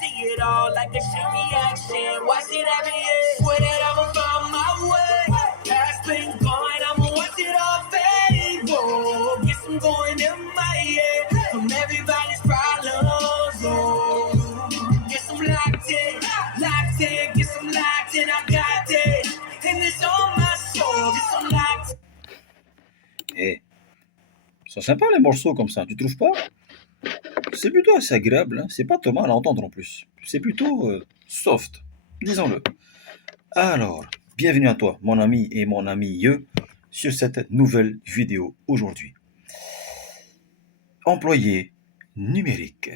see it all like a chain reaction. Watch it every year. Swear that I'ma find my way. Past been gone, I'ma watch it all fade. Whoa, guess I'm going in my head from everybody's problems. Oh, guess I'm locked in, guess I'm locked in. I got it, and it's on my soul. Guess I'm locked in. Eh, sont sympas les morceaux comme ça, tu trouves pas? C'est plutôt assez agréable, hein? C'est pas trop mal à entendre en plus. C'est plutôt soft, disons-le. Alors, bienvenue à toi, mon ami et mon ami sur cette nouvelle vidéo aujourd'hui. Employé numérique,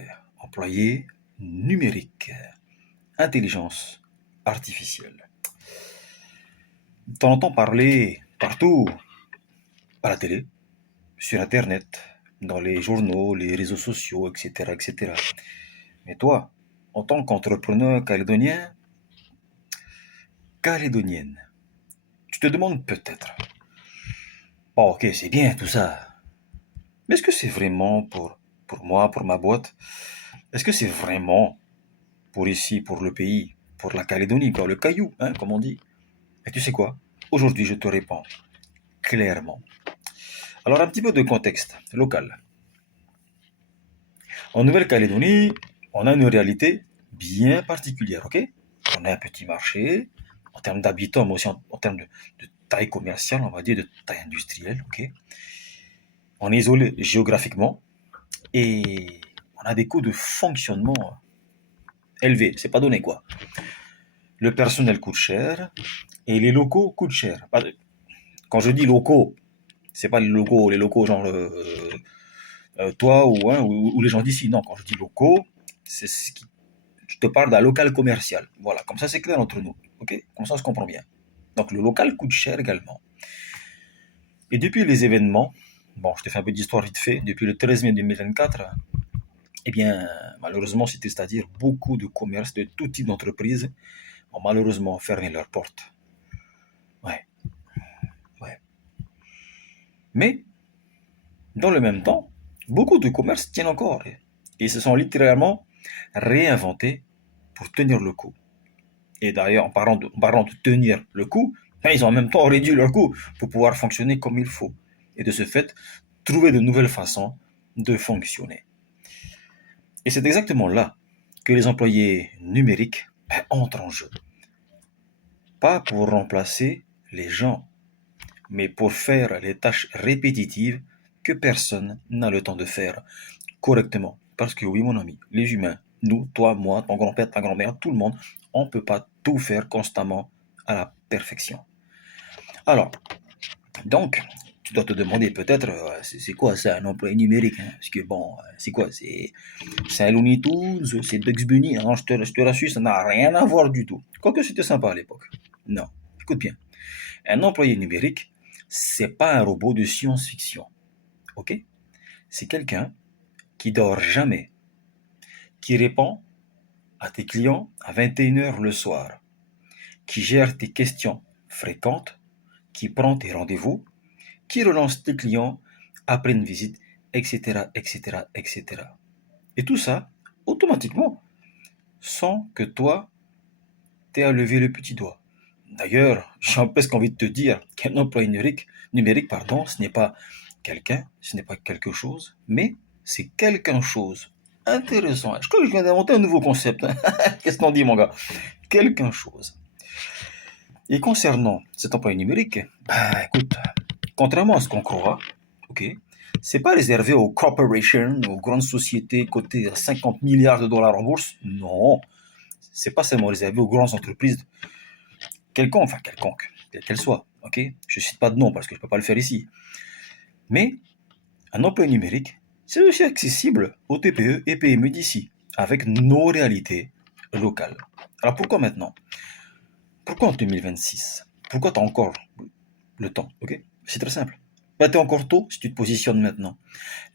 intelligence artificielle. T'en entends parler partout, à la télé, sur Internet, dans les journaux, les réseaux sociaux, etc., etc. Mais toi, en tant qu'entrepreneur calédonienne, tu te demandes peut-être, bon ok, c'est bien tout ça, mais est-ce que c'est vraiment pour moi, pour ma boîte? Est-ce que c'est vraiment pour ici, pour le pays, pour la Calédonie, quoi, le caillou, hein, comme on dit? Et tu sais quoi? Aujourd'hui, je te réponds clairement. Alors, un petit peu de contexte local. En Nouvelle-Calédonie, on a une réalité bien particulière, ok? On a un petit marché, en termes d'habitants, mais aussi en termes de taille commerciale, on va dire, de taille industrielle, ok? On est isolé géographiquement et on a des coûts de fonctionnement élevés. C'est pas donné, quoi. Le personnel coûte cher et les locaux coûtent cher. Quand je dis locaux, c'est pas les locaux genre toi ou les gens d'ici. Non, quand je dis locaux, c'est ce qui je te parle d'un local commercial. Voilà, comme ça c'est clair entre nous. Ok, comme ça on se comprend bien. Donc le local coûte cher également. Et depuis les événements, bon, je te fais un peu d'histoire vite fait, depuis le 13 mai 2024, eh bien, malheureusement, c'est-à-dire beaucoup de commerces de tout type d'entreprises ont malheureusement fermé leurs portes. Ouais. Mais, dans le même temps, beaucoup de commerces tiennent encore et se sont littéralement réinventés pour tenir le coup. Et d'ailleurs, en parlant de tenir le coup, ils ont en même temps réduit leur coût pour pouvoir fonctionner comme il faut. Et de ce fait, trouver de nouvelles façons de fonctionner. Et c'est exactement là que les employés numériques entrent en jeu. Pas pour remplacer les gens, mais pour faire les tâches répétitives que personne n'a le temps de faire correctement. Parce que oui, mon ami, les humains, nous, toi, moi, ton grand-père, ta grand-mère, tout le monde, on ne peut pas tout faire constamment à la perfection. Alors, donc, tu dois te demander peut-être, c'est quoi ça, un employé numérique, hein? Parce que bon, c'est quoi? C'est un Looney Tunes, c'est Bugs Bunny, hein? Je te rassure, ça n'a rien à voir du tout. Quoique c'était sympa à l'époque. Non, écoute bien. Un employé numérique, c'est pas un robot de science-fiction. Ok? C'est quelqu'un qui dort jamais, qui répond à tes clients à 21h le soir, qui gère tes questions fréquentes, qui prend tes rendez-vous, qui relance tes clients après une visite, etc., etc., etc. Et tout ça, automatiquement, sans que toi, t'aies à lever le petit doigt. D'ailleurs, j'ai presque envie de te dire qu'un employé numérique, ce n'est pas quelqu'un, ce n'est pas quelque chose, mais c'est quelque chose. Intéressant. Je crois que je viens d'inventer un nouveau concept, hein. Qu'est-ce qu'on dit, mon gars? Quelque chose. Et concernant cet employé numérique, écoute, contrairement à ce qu'on croit, ok, c'est pas réservé aux corporations, aux grandes sociétés cotées à 50 milliards de dollars en bourse. Non, c'est pas seulement réservé aux grandes entreprises quelconques, quelle qu'elle soit, ok. Je cite pas de nom parce que je peux pas le faire ici. Mais un employé numérique, c'est aussi accessible aux TPE et PME d'ici, avec nos réalités locales. Alors pourquoi maintenant? Pourquoi en 2026? Pourquoi tu as encore le temps? Ok, c'est très simple. Tu es encore tôt si tu te positionnes maintenant.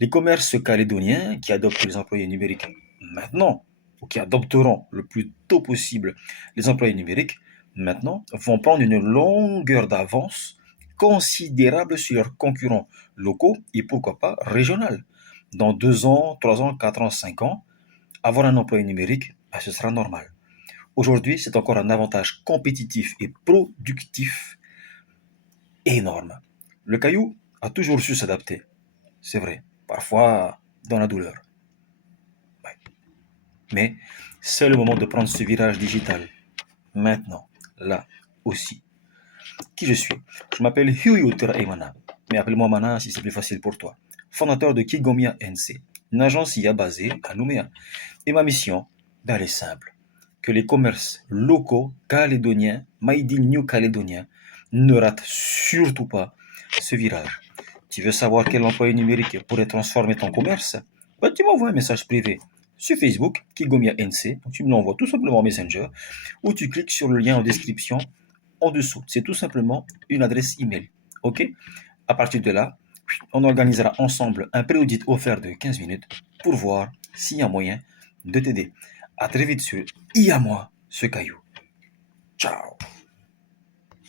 Les commerces calédoniens qui adoptent les employés numériques maintenant, ou qui adopteront le plus tôt possible les employés numériques maintenant, vont prendre une longueur d'avance considérable sur leurs concurrents locaux et pourquoi pas régionaux. Dans 2 ans, 3 ans, 4 ans, 5 ans, avoir un employé numérique, ce sera normal. Aujourd'hui, c'est encore un avantage compétitif et productif énorme. Le caillou a toujours su s'adapter. C'est vrai, parfois dans la douleur. Ouais. Mais c'est le moment de prendre ce virage digital. Maintenant, là aussi. Qui je suis? Je m'appelle Huyo Teraimana, mais appelle-moi Mana si c'est plus facile pour toi. Fondateur de Kigomia NC, une agence IA basée à Nouméa. Et ma mission, elle est simple. Que les commerces locaux calédoniens, Made in New Calédonien, ne ratent surtout pas ce virage. Tu veux savoir quel employé numérique pourrait transformer ton commerce? Bah, tu m'envoies un message privé sur Facebook, Kigomia NC, tu me l'envoies tout simplement en Messenger, ou tu cliques sur le lien en description en dessous. C'est tout simplement une adresse email. Ok? À partir de là, on organisera ensemble un pré-audit offert de 15 minutes pour voir s'il y a moyen de t'aider. À très vite sur IA moi ce caillou. Ciao.